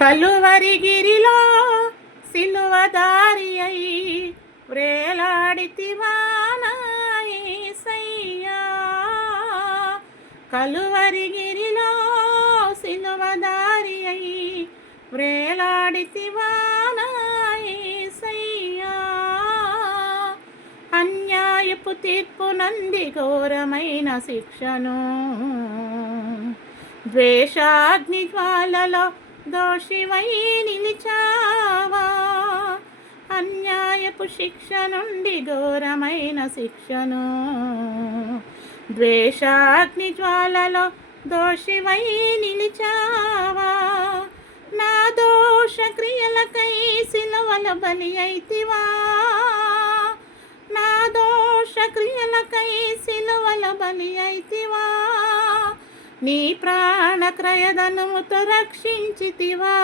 కలువరిగిరిలో సిలువదారి అయి వ్రేలాడితివా నా యేసయ్యా. కలువరిగిరిలో సిలువదారి అయి వ్రేలాడితివా నా యేసయ్యా. అన్యాయపు తీర్పు నంది ఘోరమైన శిక్షను ద్వేషాగ్ని జ్వాలలో దోషివై నిలిచావా. అన్యాయపు శిక్ష నుండి ఘోరమైన శిక్షను ద్వేషాగ్ని జ్వాలలో దోషివై నిలిచావా. నా దోష క్రియలకై సిలువల బలి అయితివా. నా దోష క్రియలకై సిలువల బలి అయితివా. నీ ప్రాణ క్రయధనముతో రక్షించితివా.